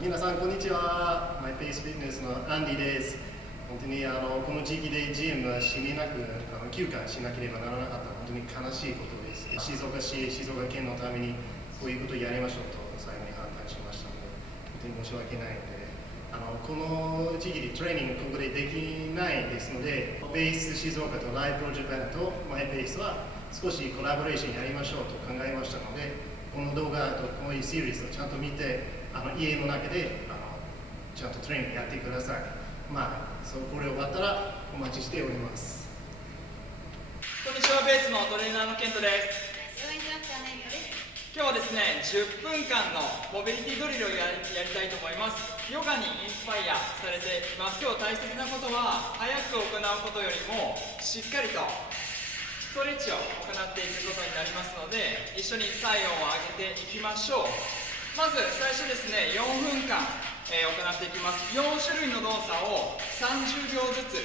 皆さんこんにちは。マイペースフィットネスのアンディです。本当にこの時期でジムは閉めなく休館しなければならなかった。本当に悲しいことです。静岡市、静岡県のためにこういうことをやりましょうと最後に判断しましたので、本当に申し訳ないので、この時期でトレーニングここでできないですので、ベース静岡とライブロジャパンとマイペースは少しコラボレーションやりましょうと考えましたので、この動画とこういうシリーズをちゃんと見て、家の中でちゃんとトレーニングやってください。これ終わったらお待ちしております。こんにちは、ベースのトレーナーのケントです。今日はですね、10分間のモビリティドリルをやりたいと思います。ヨガにインスパイアされています。今日大切なことは、早く行うことよりもしっかりとストレッチを行っていくことになりますので、一緒に体温を上げていきましょう。まず最初ですね、4分間、行っていきます。4種類の動作を30秒ずつ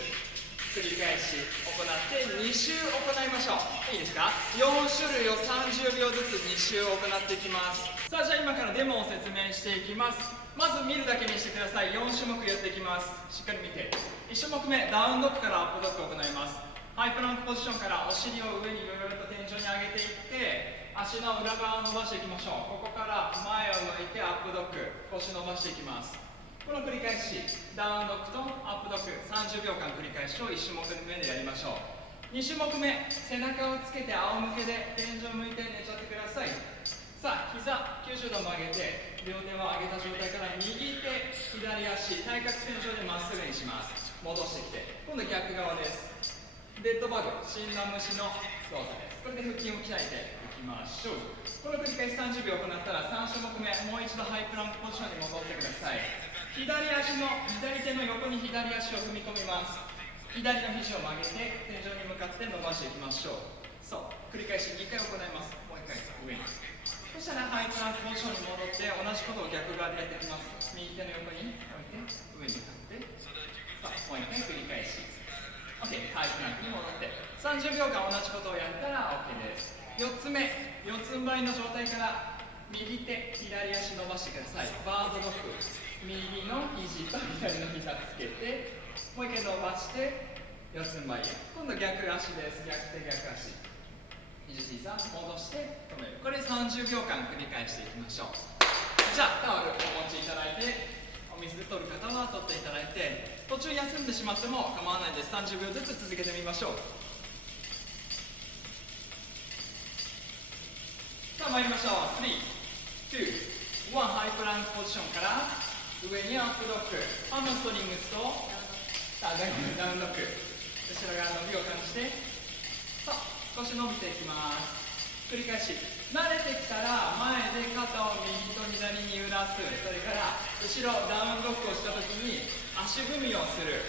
繰り返し行って2周行いましょう。いいですか？ 4 種類を30秒ずつ2周行っていきます。さあ、じゃあ今からデモを説明していきます。まず見るだけにしてください。4種目やっていきます。しっかり見て。1種目目、ダウンドッグからアップドッグを行います。ハイプランクポジションからお尻を上にぐるっと天井に上げていって、足の裏側を伸ばしていきましょう。ここから前を向いてアップドッグ、腰伸ばしていきます。この繰り返し、ダウンドッグとアップドッグ30秒間繰り返しを1種目目でやりましょう。2種目目、背中をつけて仰向けで天井を向いて寝ちゃってください。さあ、膝90度曲げて、両手を上げた状態から右手、左足、対角線上でまっすぐにします。戻してきて、今度逆側です。デッドバグ、死んだ虫の動作です。これで腹筋を鍛えていきましょう。この繰り返し30秒行ったら3種目目、もう一度ハイプランクポジションに戻ってください。左手の横に左足を踏み込みます。左の肘を曲げて天井に向かって伸ばしていきましょう。そう、繰り返し2回行います。もう1回上に。そしたらハイプランクポジションに戻って同じことを逆側でやっていきます。右手の横に置いて上に立って、さあもう1回繰り返し。OK、ハイプランクに戻って30秒間同じことをやったら OK です。4つ目、四つん這いの状態から右手、左足伸ばしてください。バードドッグ、右の肘と左の膝つけて、もう一回伸ばして四つん這いへ。今度逆足です。逆手逆足、肘膝戻して止める。これ30秒間繰り返していきましょう。じゃあタオルお持ちいただいて、お水で取る方は取っていただいて、途中休んでしまっても構わないです。30秒ずつ続けてみましょう。さあ参りましょう。3、2、1、ハイプランクポジションから上にアップドッグ、ハムストリングスとダウンドッグ、後ろ側伸びを感じて、さあ少し伸びていきます。繰り返し、慣れてきたら前で肩を右と左に揺らす。それから後ろダウンドッグをした時に足踏みをする。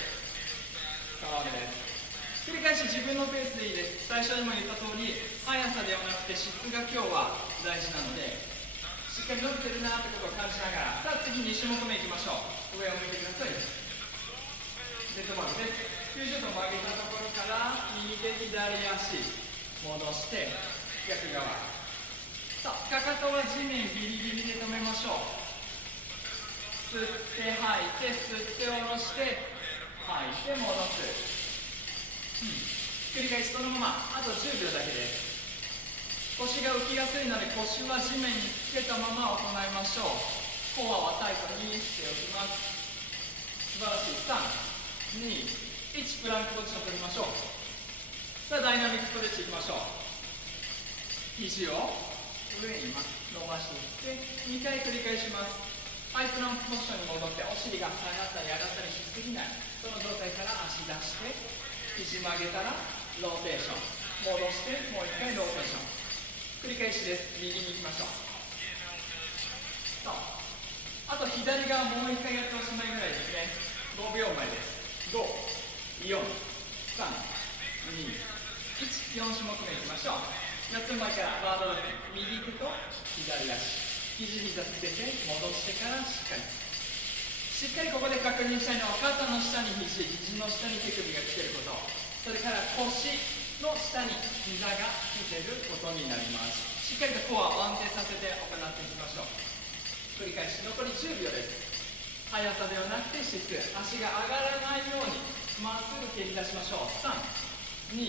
そうです。繰り返し自分のペースでいいです。最初にも言った通り、速さではなくて質が今日は大事なので、しっかり伸びてるなってことを感じながら、さあ次2種目目いきましょう。上を向いてください。デッドバグです。90度曲げたところから右手左足戻して逆側。さあかかとは地面ギリギリで止めましょう。吸って吐いて、吸って下ろして吐いて戻す。繰り返しそのままあと10秒だけです。腰が浮きやすいので腰は地面につけたまま行いましょう。コアはタイトにしておきます。素晴らしい。3、2、1、プランクポジション取りましょう。さあダイナミックストレッチいきましょう。肘を上に伸ばしていって2回繰り返します。ハイプランクポジションに戻ってお尻が下がったり上がったりしすぎない。その状態から足出して肘曲げたらローテーション戻してもう1回ローテーション繰り返しです。右に行きましょう。さああと左側もう1回やっておしまいぐらいですね。5秒前です。5、4、3、2、1、4種目目いきましょう。4つ前からバードドッグ、右手と左足、肘膝つけて戻してからしっかりここで確認したいのは肩の下に肘の下に手首が来ていること、それから腰の下に膝が来ていることになります。しっかりとコアを安定させて行っていきましょう。繰り返し残り10秒です。速さではなくて質、足が上がらないようにまっすぐ蹴り出しましょう。3、2、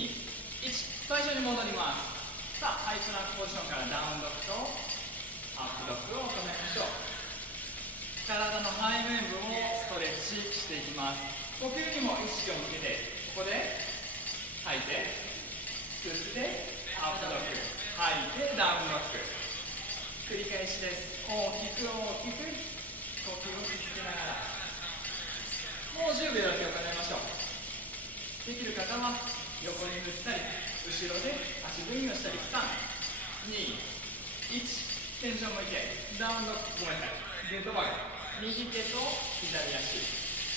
1、最初に戻ります。さあハイプランクポジションからダウンドッグとアップドッグを行いましょう。体の背面部をストレッチしていきます。呼吸にも意識を向けて、ここで吐いて吸ってアップドッグ、吐いてダウンドッグ、繰り返しです。大きく大きく呼吸を続けながら、もう10秒だけ行いましょう。できる方は横に振ったり後ろで足踏みをしたり、3、2、1、天井向いてダウンドッグ、ごめんなさい、デッドバグ、右手と左足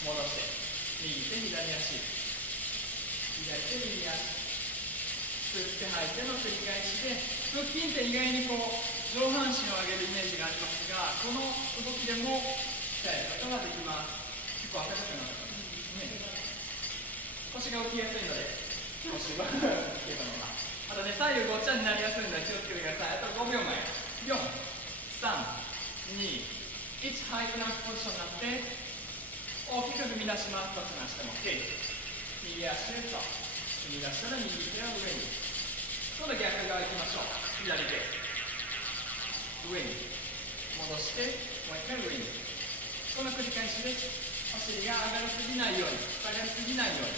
戻して、右手左足、左手右足、吸って吐いての繰り返しで、腹筋って意外にこう上半身を上げるイメージがありますが、この動きでも鍛えることができます。結構暖かくなったね、腰が浮きやすいので腰はつけたまま、あとね左右ごっちゃになりやすいので気をつけてください。あと5秒前、4、3、2、1、ハイプランクポジションになって大きく踏み出します。どっちの足でも OK、 右足へと踏み出したら右手を上に、今度逆側いきましょう。左手上に戻して、もう一回上に、この繰り返しです。お尻が上がりすぎないように、下がりすぎないように、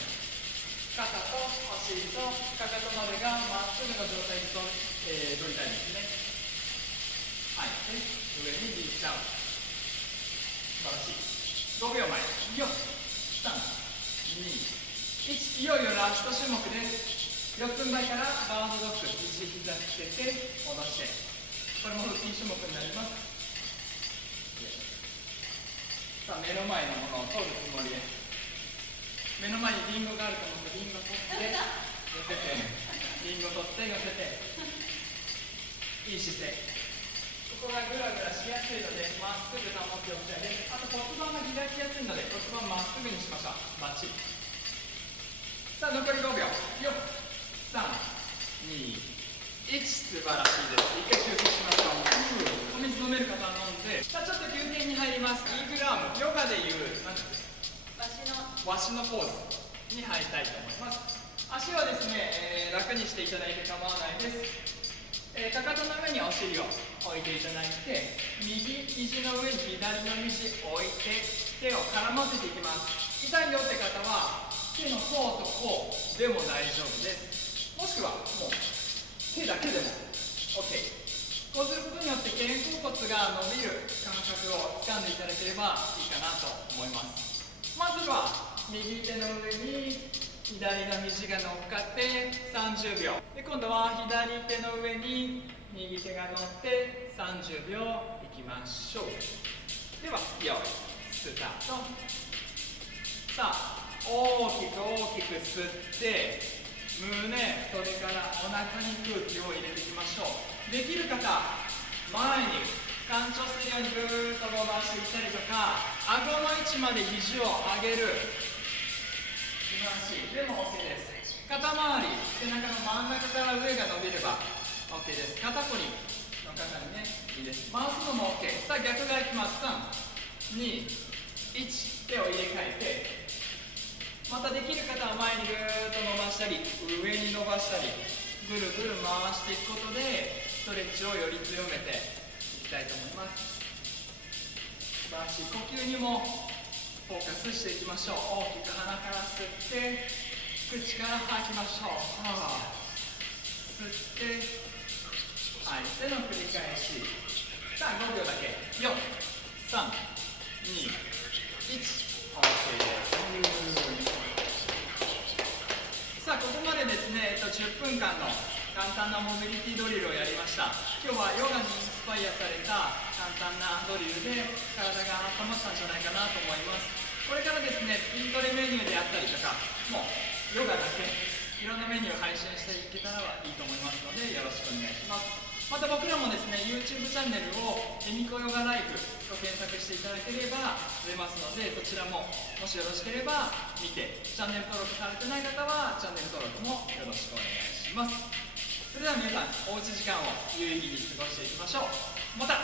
肩とお尻とかかとまでがまっすぐの状態に取りたいですね。はい、で上にリーチアウト、素晴らしい。5秒前、4、3、2、1、いよいよラスト種目です。四つん這いからバウンドドッグ、一膝つけて戻して、これも腹筋種目になります。さあ目の前のものを取るつもりで、目の前にリンゴがあると思ってリンゴ取って寄せて、リンゴ取って寄せて、いい姿勢、ここがグラグラしやすいのでまっすぐ保っておきたいです。あと骨盤が開きやすいので骨盤まっすぐにしましょう。バッチリ。さあ残り5秒、4、3、2、1、素晴らしいです。一回休憩しましょう。お水飲める方は飲んで、さあちょっと休憩に入ります。イーグルアーム、ヨガでいうわしのポーズに入りたいと思います。足はですね、楽にしていただいて構わないです。かかとの上にお尻を置いていただいて、右肘の上に左の肘を置いて手を絡ませていきます。痛いよって方は手の甲と甲でも大丈夫です。もしくはもう手だけでも OK。 こうすることによって肩甲骨が伸びる感覚を掴んでいただければいいかなと思います。まずは右手の上に左の肘が乗っかって30秒で、今度は左手の上に右手が乗って30秒いきましょう。では用意スタート。さあ大きく大きく吸って、胸、それからお腹に空気を入れていきましょう。できる方、前に干潮するようにぐーっと伸ばしていったりとか、顎の位置まで肘を上げる、素晴らしい。でも OK です。肩周り、背中の真ん中から上が伸びれば OK です。肩こりの方にね、いいです。回すのも OK。さあ逆側いきます。3、2、1、手を入れ替えて、またできる方は前にぐーっと伸ばしたり上に伸ばしたりぐるぐる回していくことでストレッチをより強めていきたいと思います。素晴らしい。呼吸にもフォーカスしていきましょう。大きく鼻から吸って口から吐きましょう。吸って吐いての繰り返し。さあ5秒だけ。4、3、2、1、 OK です。さあここまでですね、10分間の簡単なモビリティドリルをやりました。今日はヨガにインスパイアされた簡単なドリルで体が温まったんじゃないかなと思います。これからですね、筋トレメニューであったりとか、もうヨガだけいろんなメニューを配信していけたらいいと思いますのでよろしくお願いします。また僕らもですね YouTube チャンネルをエミコヨガライフと検索していただければ出ますので、そちらももしよろしければ見て、チャンネル登録されてない方はチャンネル登録もよろしくお願いします。それでは皆さんおうち時間を有意義に過ごしていきましょう。また